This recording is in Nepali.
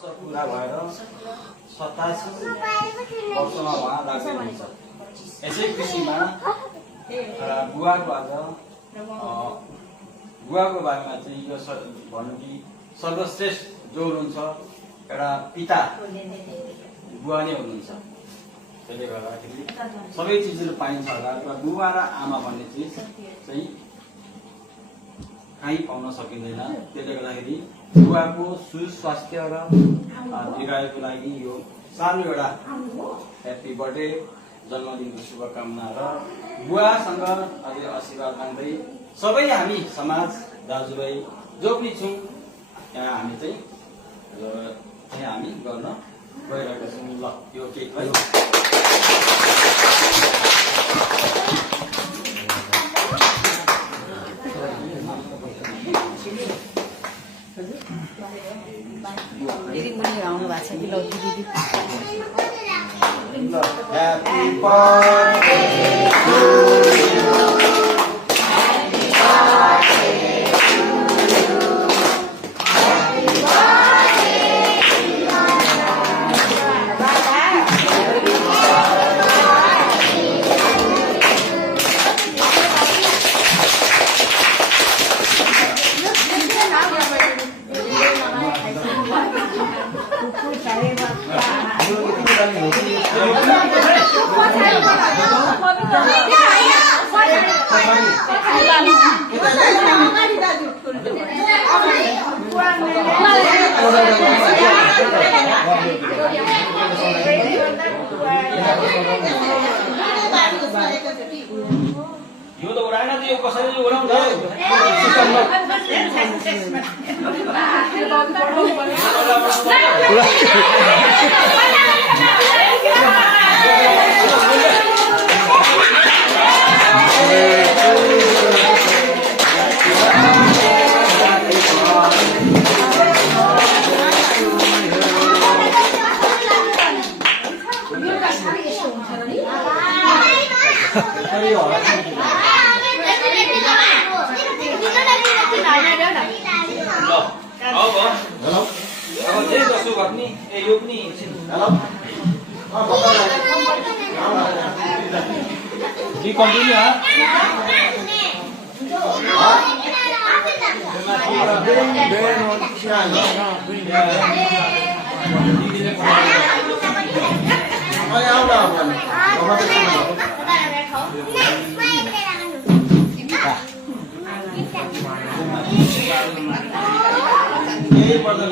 पूरा भएर 87 वर्षमा उहाँ लाग्दै हुनुहुन्छ। यसै कृषिमा गुवाको बारेमा चाहिँ यो भनौँ कि सर्वश्रेष्ठ जो हुनुहुन्छ एउटा पिता बुवा नै हुनुहुन्छ। त्यसले गर्दाखेरि सबै चिजहरू पाइन्छ होला र बुवा र आमा भन्ने चिज चाहिँ कहीँ पाउन सकिँदैन। त्यसले गर्दाखेरि बुवाको सुस्वास्थ्य र दीर्घायुको लागि यो सानो एउटा ह्याप्पी बर्थडे जन्मदिनको शुभकामना र बुवासँग अझै आशीर्वाद माग्दै सबै हामी समाज दाजुभाइ जो पनि छौँ यहाँ हामी चाहिँ हामी गर्न गइरहेका छौँ। ल यो केक है दिदी मुनि आउनु भएको छ कि ल दिदी Happy birthday to you. Happy birthday to you. Happy birthday to you. यो त उडाएन त यो कसैले उडाउँछ यही पर्दैन